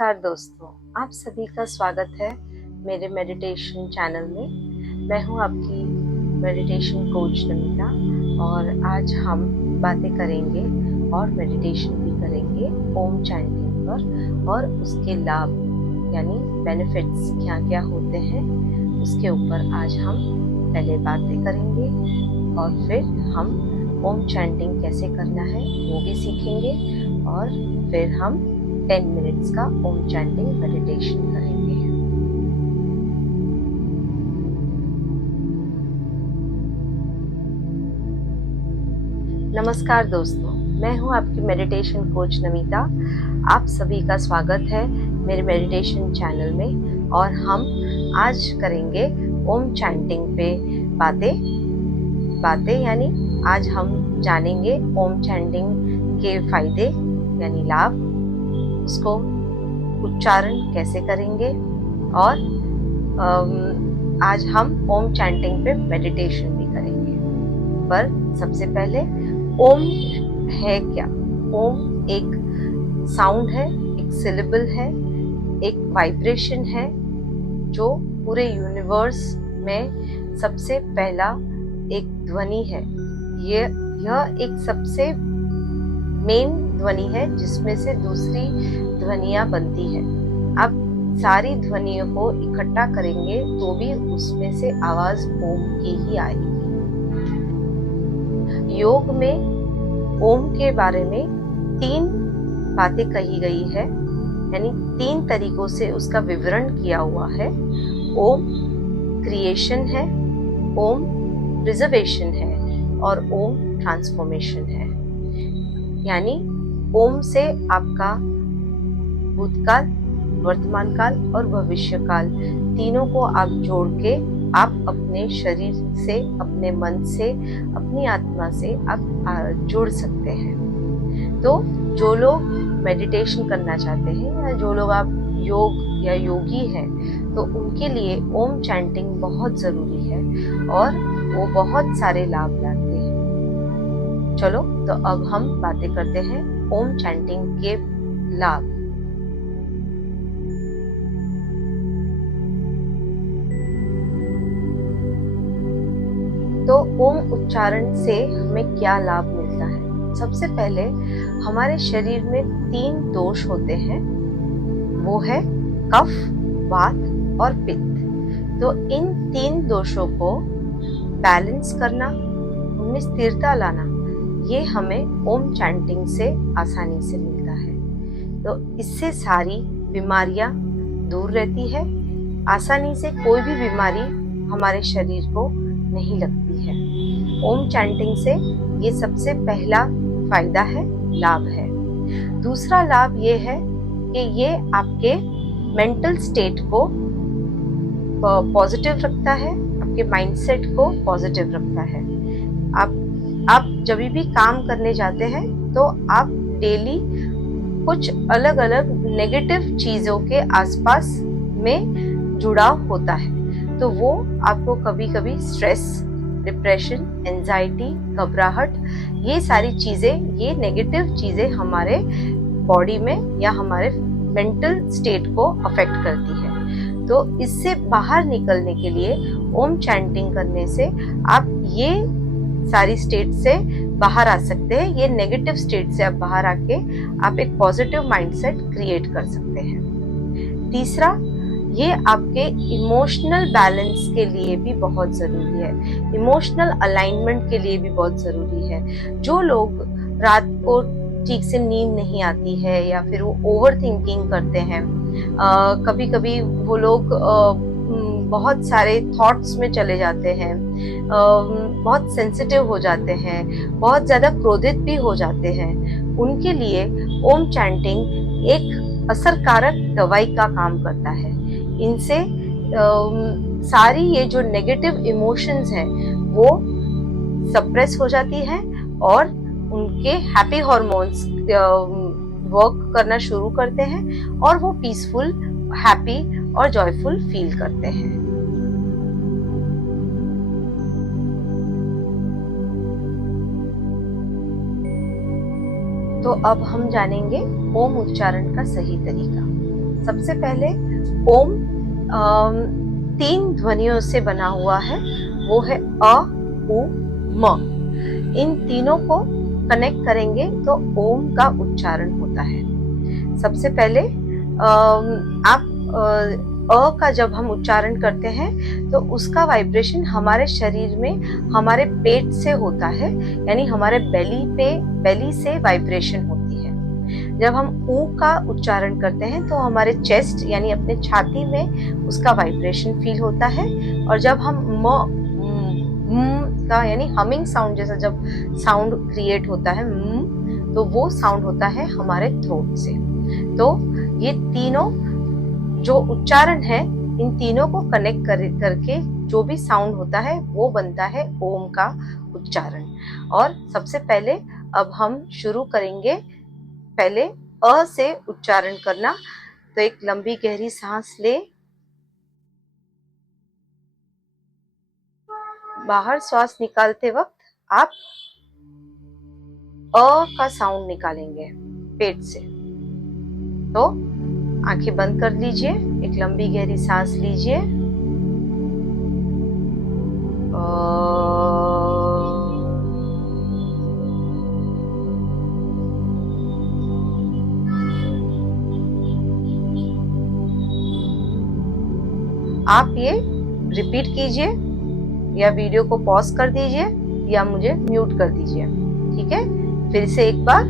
नमस्कार दोस्तों, आप सभी का स्वागत है मेरे मेडिटेशन चैनल में। मैं हूं आपकी मेडिटेशन कोच नमिता और आज हम बातें करेंगे और मेडिटेशन भी करेंगे ओम चैंटिंग पर और उसके लाभ यानी बेनिफिट्स क्या क्या होते हैं उसके ऊपर आज हम पहले बातें करेंगे और फिर हम ओम चैंटिंग कैसे करना है वो भी सीखेंगे और फिर हम 10 मिनट्स का ओम चैंटिंग मेडिटेशन करेंगे। नमस्कार दोस्तों, मैं हूं आपकी मेडिटेशन कोच नमिता। आप सभी का स्वागत है मेरे मेडिटेशन चैनल में और हम आज करेंगे ओम चैंटिंग पे बातें यानी आज हम जानेंगे ओम चैंटिंग के फायदे यानी लाभ, उसको उच्चारण कैसे करेंगे और आज हम ओम चैंटिंग पे मेडिटेशन भी करेंगे। पर सबसे पहले ओम है क्या? ओम एक साउंड है, एक सिलेबल है, एक वाइब्रेशन है जो पूरे यूनिवर्स में सबसे पहला एक ध्वनि है। यह एक सबसे मेन ध्वनि है जिसमें से दूसरी ध्वनियां बनती है। अब सारी ध्वनियों को इकट्ठा करेंगे तो भी उसमें से आवाज ओम की ही आएगी। योग में ओम के बारे में 3 बातें कही गई है, यानी 3 तरीकों से उसका विवरण किया हुआ है। ओम क्रिएशन है, ओम प्रिजर्वेशन है और ओम ट्रांसफॉर्मेशन है। यानी ओम से आपका भूतकाल, वर्तमान काल और भविष्य काल तीनों को आप जोड़ के आप अपने शरीर से, अपने मन से, अपनी आत्मा से आप जुड़ सकते हैं। तो जो लोग मेडिटेशन करना चाहते हैं या जो लोग आप योग या योगी हैं तो उनके लिए ओम चैंटिंग बहुत जरूरी है और वो बहुत सारे लाभ लाते हैं। चलो तो अब हम बातें करते हैं ओम चैंटिंग के लाभ। तो ओम उच्चारण से हमें क्या लाभ मिलता है? सबसे पहले हमारे शरीर में 3 दोष होते हैं, वो है कफ, वात और पित्त। तो इन 3 दोषों को बैलेंस करना, उनमें स्थिरता लाना, ये हमें ओम चैंटिंग से आसानी से मिलता है। तो इससे सारी बीमारियां दूर रहती है। आसानी से कोई भी बीमारी हमारे शरीर को नहीं लगती है। ओम चैंटिंग से ये सबसे पहला फायदा है, लाभ है। दूसरा लाभ ये है कि ये आपके मेंटल स्टेट को पॉजिटिव रखता है, आपके माइंडसेट को पॉजिटिव रखता है। आप जब भी काम करने जाते हैं तो आप डेली कुछ अलग अलग नेगेटिव चीजों के आसपास में जुड़ाव होता है, तो वो आपको कभी कभी स्ट्रेस, डिप्रेशन, एंजाइटी, घबराहट, ये सारी चीजें, ये नेगेटिव चीजें हमारे बॉडी में या हमारे मेंटल स्टेट को अफेक्ट करती है। तो इससे बाहर निकलने के लिए ओम चैंटिंग करने से आप ये सारी स्टेट से बाहर आ सकते हैं। ये नेगेटिव स्टेट से आप बाहर आके आप एक पॉजिटिव माइंडसेट क्रिएट कर सकते हैं। तीसरा, ये आपके इमोशनल बैलेंस के लिए भी बहुत जरूरी है, इमोशनल अलाइनमेंट के लिए भी बहुत जरूरी है। जो लोग रात को ठीक से नींद नहीं आती है या फिर वो ओवर थिंकिंग करते हैं, कभी कभी वो लोग बहुत सारे थॉट्स में चले जाते हैं, बहुत सेंसिटिव हो जाते हैं, बहुत ज्यादा क्रोधित भी हो जाते हैं, उनके लिए ओम चैंटिंग एक असरकारक दवाई का काम करता है। इनसे सारी ये जो नेगेटिव इमोशंस हैं वो सप्रेस हो जाती है और उनके हैप्पी हार्मोन्स वर्क करना शुरू करते हैं और वो पीसफुल, हैप्पी और जॉयफुल फील करते हैं। तो अब हम जानेंगे ओम उच्चारण का सही तरीका। सबसे पहले ओम 3 ध्वनियों से बना हुआ है, वो है अ, उ, म। इन तीनों को कनेक्ट करेंगे तो ओम का उच्चारण होता है। सबसे पहले आप का जब हम उच्चारण करते हैं तो उसका वाइब्रेशन हमारे शरीर में हमारे पेट से होता है, यानी हमारे बेली से वाइब्रेशन होती है। जब हम ऊ का उच्चारण करते हैं तो हमारे चेस्ट यानी अपने छाती में उसका वाइब्रेशन फील होता है। और जब हम का यानी हमिंग साउंड जैसा जब साउंड क्रिएट होता है तो वो साउंड होता है हमारे थ्रोट से। तो ये तीनों जो उच्चारण है, इन तीनों को कनेक्ट करके जो भी साउंड होता है वो बनता है ओम का उच्चारण। और सबसे पहले अब हम शुरू करेंगे पहले अ से उच्चारण करना। तो एक लंबी गहरी सांस ले, बाहर श्वास निकालते वक्त आप अ का साउंड निकालेंगे पेट से। तो आंखें बंद कर लीजिए, एक लंबी गहरी सांस लीजिए। आप ये रिपीट कीजिए या वीडियो को पॉज कर दीजिए या मुझे म्यूट कर दीजिए। ठीक है, फिर से एक बार।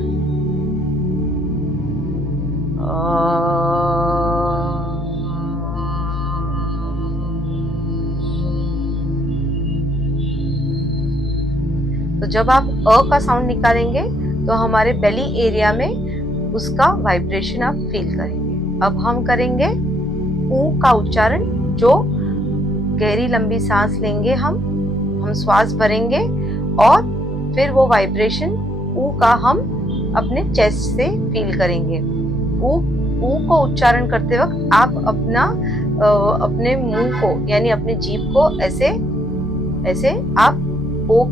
तो जब आप अ का साउंड निकालेंगे तो हमारे बेली एरिया में उसका वाइब्रेशन आप फील करेंगे। अब हम करेंगे ऊ का उच्चारण। जो गहरी लंबी सांस लेंगे, हम श्वास भरेंगे और फिर वो वाइब्रेशन ऊ का हम अपने चेस्ट से फील करेंगे। ऊ को उच्चारण करते वक्त आप अपने मुंह को यानी अपने जीभ को ऐसे आप ओ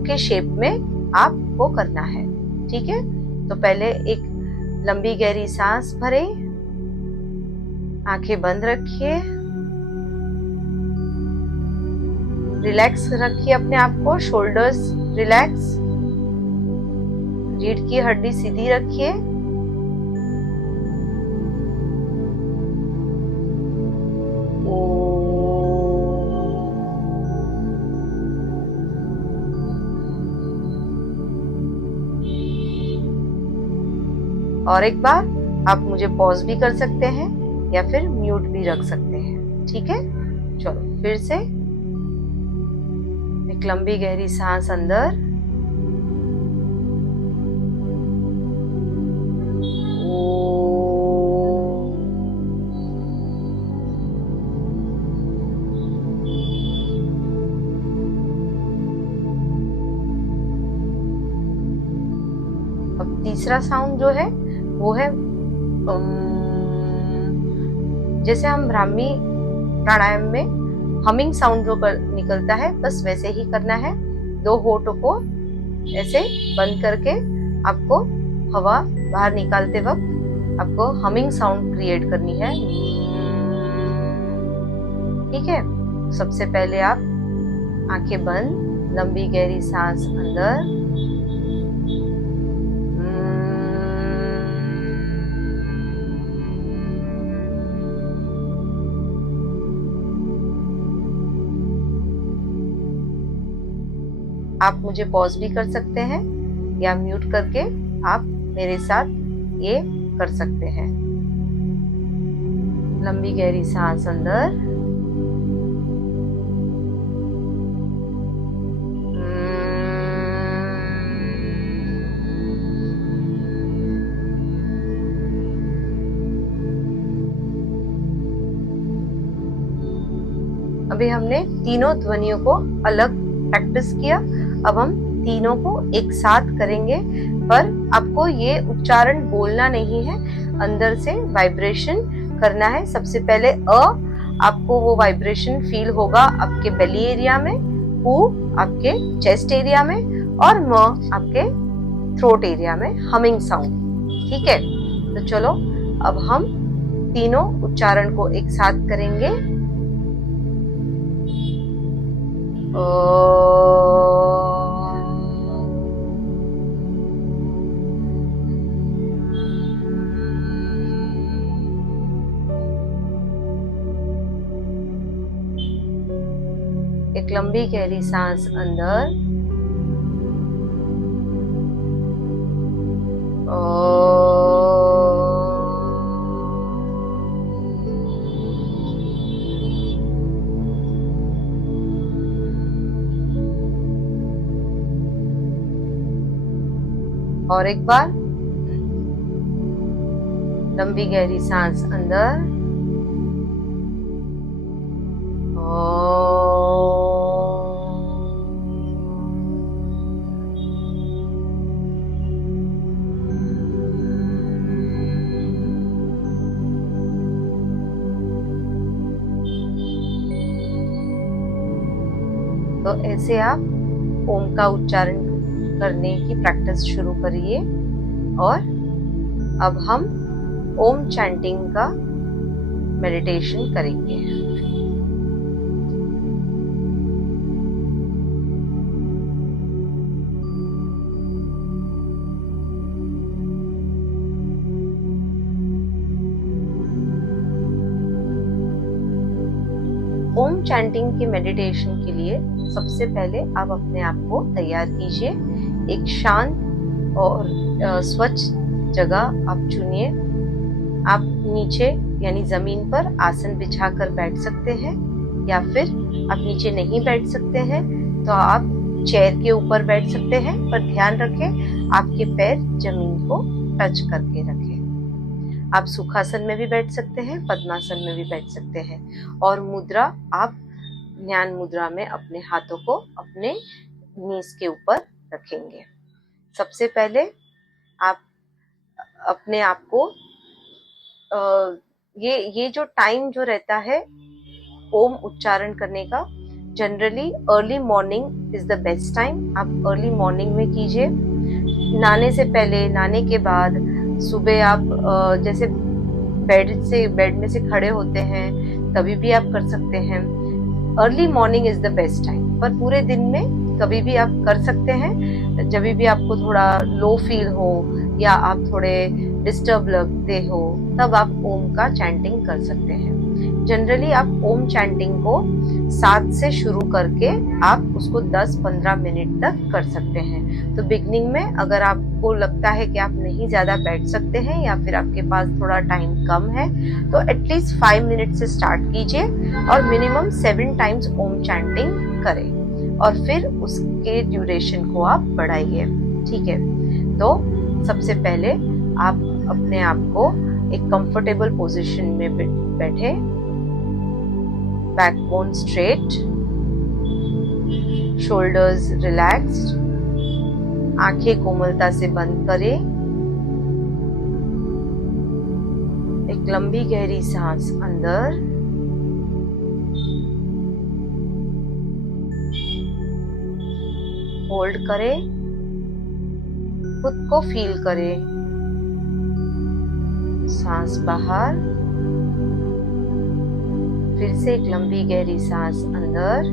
के शेप में आपको करना है। ठीक है, तो पहले एक लंबी गहरी सांस भरे, आंखें बंद रखिए, रिलैक्स रखिए अपने आप को, शोल्डर्स रिलैक्स, रीढ़ की हड्डी सीधी रखिए। और एक बार आप मुझे पॉज भी कर सकते हैं या फिर म्यूट भी रख सकते हैं। ठीक है, चलो फिर से एक लंबी गहरी सांस अंदर, अब तीसरा साउंड जो है वो है जैसे हम ब्राह्मी प्राणायाम में हमिंग साउंड जो निकलता है, बस वैसे ही करना है। 2 होठों को ऐसे बंद करके आपको हवा बाहर निकालते वक्त आपको हमिंग साउंड क्रिएट करनी है। ठीक है, सबसे पहले आप आंखें बंद, लंबी गहरी सांस अंदर, आप मुझे पॉज भी कर सकते हैं या म्यूट करके आप मेरे साथ ये कर सकते हैं। लंबी गहरी सांस अंदर, अभी हमने तीनों ध्वनियों को अलग प्रैक्टिस किया। अब हम तीनों को एक साथ करेंगे, पर आपको ये उच्चारण बोलना नहीं है, अंदर से वाइब्रेशन करना है। सबसे पहले अ, आपको वो वाइब्रेशन फील होगा आपके बेली एरिया में, ऊ आपके चेस्ट एरिया में और म आपके थ्रोट एरिया में, हमिंग साउंड। ठीक है, तो चलो अब हम तीनों उच्चारण को एक साथ करेंगे। एक लंबी गहरी सांस अंदर, और एक बार लंबी गहरी सांस अंदर, तो ऐसे आप ओम का उच्चारण करने की प्रैक्टिस शुरू करिए। और अब हम ओम चैंटिंग का मेडिटेशन करेंगे। ओम चैंटिंग के मेडिटेशन के लिए सबसे पहले आप अपने आप को तैयार कीजिए। एक शांत और स्वच्छ जगह आप चुनिए। आप नीचे यानी जमीन पर आसन बिछाकर बैठ सकते हैं, या फिर आप नीचे नहीं बैठ सकते हैं तो आप चेयर के ऊपर बैठ सकते हैं, पर ध्यान रखें आपके पैर जमीन को टच करके रखें। आप सुखासन में भी बैठ सकते हैं, पद्मासन में भी बैठ सकते हैं। और मुद्रा आप ज्ञान मुद्रा में अपने हाथों को अपने नीज के ऊपर रखेंगे। सबसे पहले आप अपने आप को ये जो टाइम जो रहता है ओम उच्चारण करने का, generally early morning is the best time. आप अर्ली मॉर्निंग में कीजिए, नहाने से पहले, नहाने के बाद, सुबह आप जैसे बेड में से खड़े होते हैं तभी भी आप कर सकते हैं। Early morning is the best time, पर पूरे दिन में कभी भी आप कर सकते हैं। जब भी आपको थोड़ा लो फील हो या आप थोड़े डिस्टर्ब लगते हो, तब आप ओम का चैंटिंग कर सकते हैं। जनरली आप ओम चैंटिंग को 7 से शुरू करके आप उसको 10-15 मिनट तक कर सकते हैं। तो बिगनिंग में अगर आपको लगता है कि आप नहीं ज्यादा बैठ सकते हैं या फिर आपके पास थोड़ा टाइम कम है, तो एटलीस्ट 5 मिनट से स्टार्ट कीजिए और मिनिमम 7 टाइम्स ओम चैंटिंग करें, और फिर उसके ड्यूरेशन को आप बढ़ाइए। ठीक है, तो सबसे पहले आप अपने आप को एक कंफर्टेबल पोजीशन में बैठे, बैकबोन स्ट्रेट, शोल्डर्स रिलैक्स्ड, आंखें कोमलता से बंद करें। एक लंबी गहरी सांस अंदर, होल्ड करें, खुद को फील करें, सांस बाहर, फिर से एक लंबी गहरी सांस अंदर,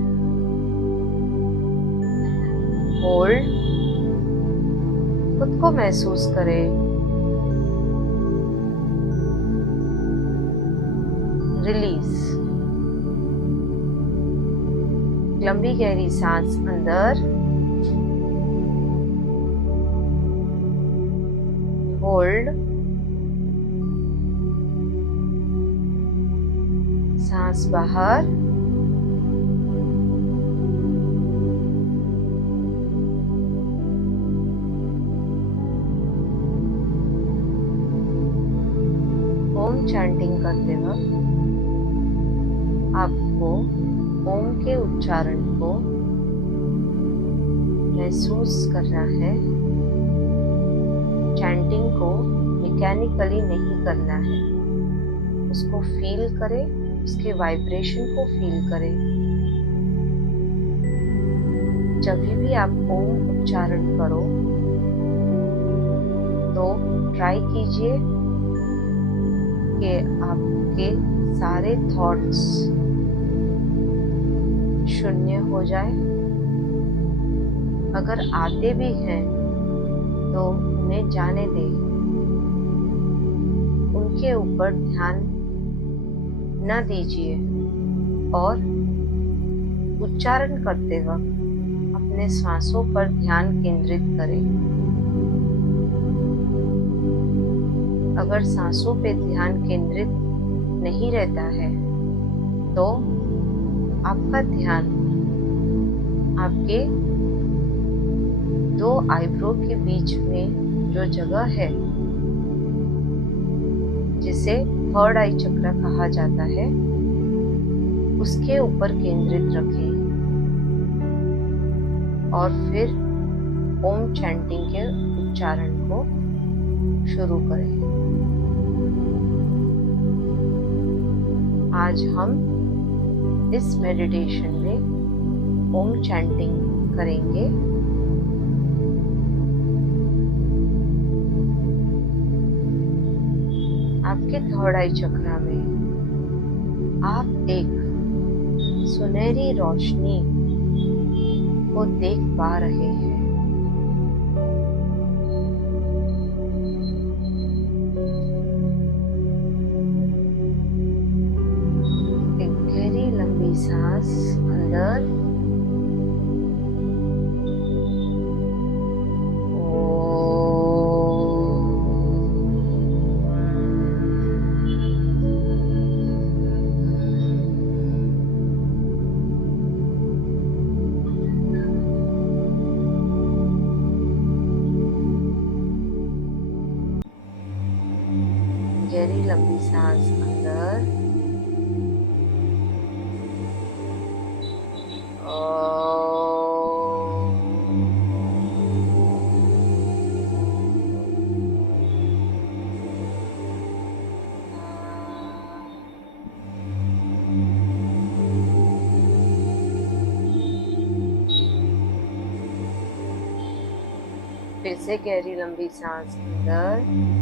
होल्ड, खुद को महसूस करें, रिलीज, लंबी गहरी सांस अंदर, होल्ड, सांस बाहर, ओम चैंटिंग करते वक्त आपको ओम के उच्चारण को महसूस करना है। चैंटिंग को मैकेनिकली नहीं करना है, उसको फील करें, उसके वाइब्रेशन को फील करें। जब भी आप ओम उच्चारण करो तो ट्राई कीजिए कि आपके सारे थॉट्स शून्य हो जाए। अगर आते भी हैं तो उन्हें जाने दें, उनके ऊपर ध्यान न दीजिए और उच्चारण करते वक्त अपने सांसों पर ध्यान केंद्रित करें। अगर सांसों पे ध्यान केंद्रित नहीं रहता है तो आपका ध्यान आपके दो आईब्रो के बीच में जो जगह है, जिसे थर्ड आई चक्र कहा जाता है, उसके ऊपर केंद्रित रखें और फिर ओम चैंटिंग के उच्चारण को शुरू करें। आज हम इस मेडिटेशन में ओम चैंटिंग करेंगे। आपके थर्ड आई चक्र में आप एक सुनहरी रोशनी को देख पा रहे हैं। एक गहरी लंबी सांस अंदर गहरी लंबी सांस अंदर फिर से गहरी लंबी सांस अंदर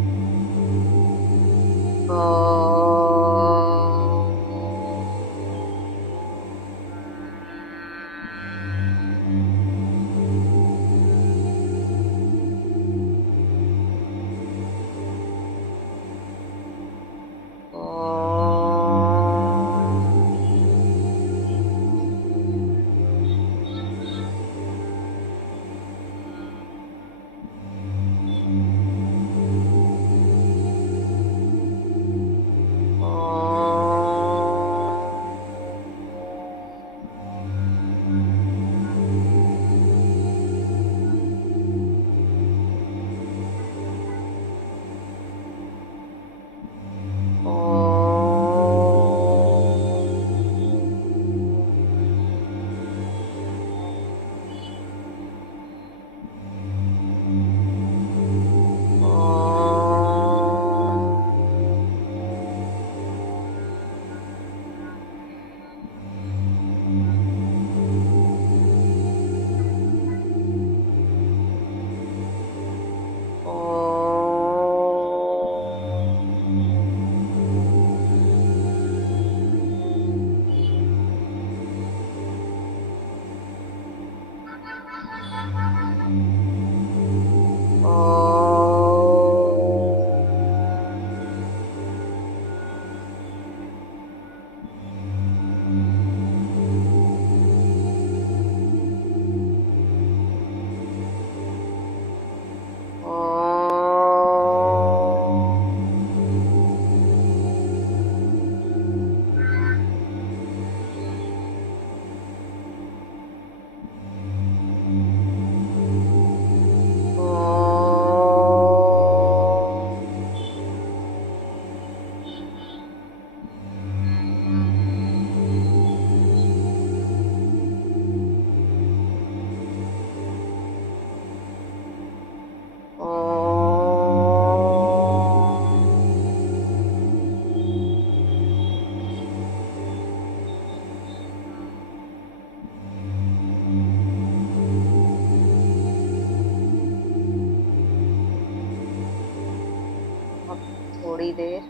थोड़ी देर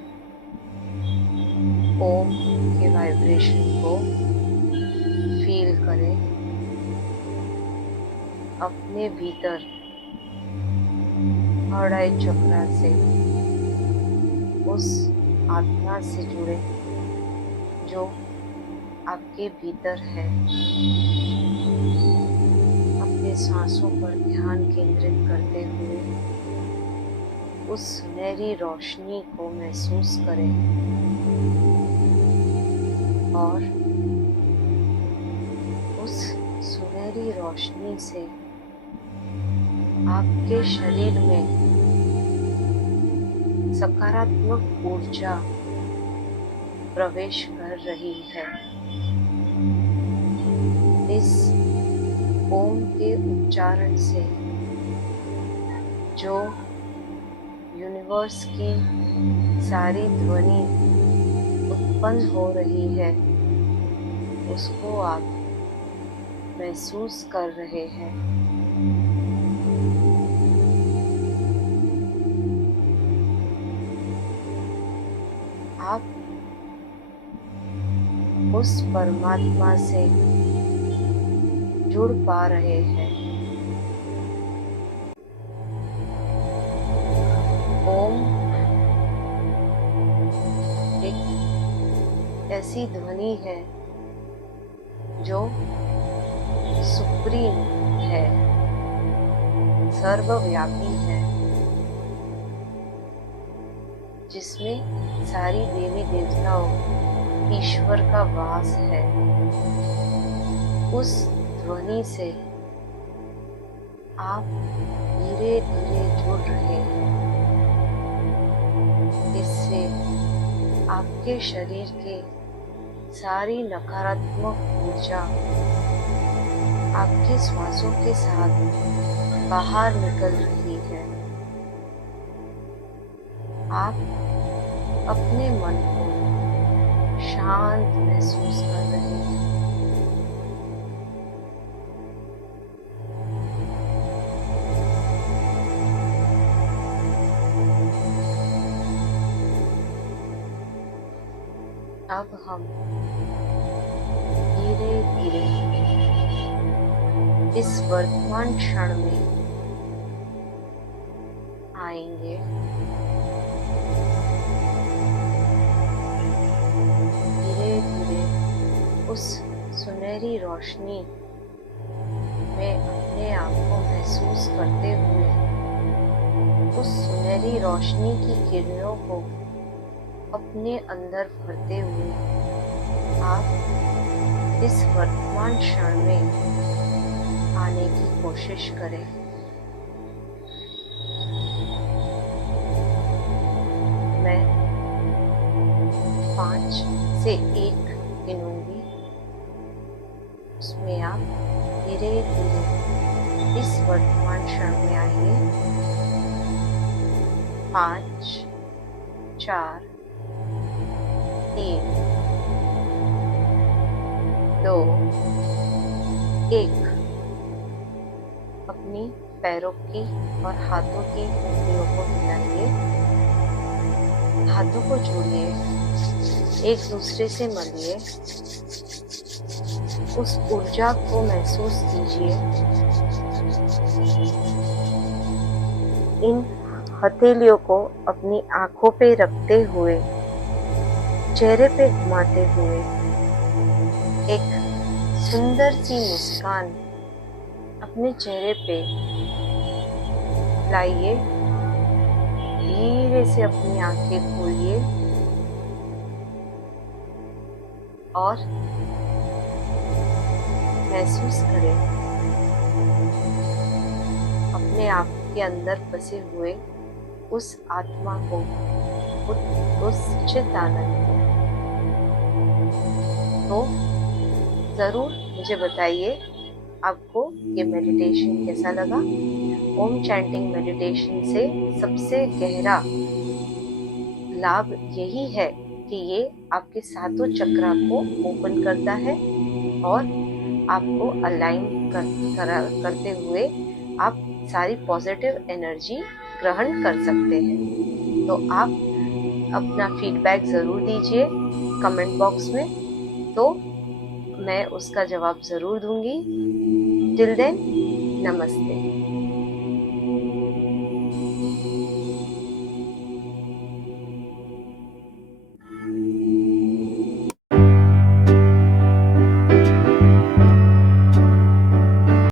ओम के वाइब्रेशन को फील करें अपने भीतर, थर्ड आई चक्रा से उस आत्मा से जुड़े जो आपके भीतर है। अपने सांसों पर ध्यान केंद्रित करते हुए उस सुनहरी रोशनी को महसूस करें और उस सुनहरी रोशनी से आपके शरीर में सकारात्मक ऊर्जा प्रवेश कर रही है। इस ओम के उच्चारण से जो यूनिवर्स की सारी ध्वनि उत्पन्न हो रही है उसको आप महसूस कर रहे हैं। आप उस परमात्मा से जुड़ पा रहे हैं। ओम एक ऐसी ध्वनि है जो सुप्रीम है, सर्वव्यापी है, जिसमें सारी देवी देवताओं ईश्वर का वास है। उस ध्वनि से आप धीरे धीरे जुड़ रहे हैं। इससे आपके शरीर के सारी नकारात्मक ऊर्जा आपके श्वासों के साथ बाहर निकल रही है। आप अपने मन को शांत महसूस कर रहे हैं। अब हम धीरे धीरे इस वर्तमान क्षण में आएंगे। धीरे धीरे उस सुनहरी रोशनी में अपने आप को महसूस करते हुए उस सुनहरी रोशनी की किरणों को अपने अंदर भरते हुए आप इस वर्तमान क्षण में आने की कोशिश करें। मैं 5 से 1 गिनूंगी, उसमें आप धीरे धीरे इस वर्तमान क्षण में आइए। 5, 4, 3, 2, 1। अपनी पैरों की और हाथों की उंगलियों को मिलाइए, हाथों को जोड़िए, एक दूसरे से मलिए, उस ऊर्जा को महसूस कीजिए। इन हथेलियों को अपनी आंखों पे रखते हुए चेहरे पे घुमाते हुए एक सुंदर सी मुस्कान अपने चेहरे पे लाइए। धीरे से अपनी आंखें खोलिए और महसूस करें अपने आप के अंदर बसे हुए उस आत्मा को, उस चित आनंद को। तो ज़रूर मुझे बताइए आपको ये मेडिटेशन कैसा लगा। ओम चैंटिंग मेडिटेशन से सबसे गहरा लाभ यही है कि ये आपके सातों चक्रा को ओपन करता है और आपको अलाइन करते हुए आप सारी पॉजिटिव एनर्जी ग्रहण कर सकते हैं। तो आप अपना फीडबैक ज़रूर दीजिए कमेंट बॉक्स में, तो मैं उसका जवाब ज़रूर दूंगी। टिल देन, नमस्ते।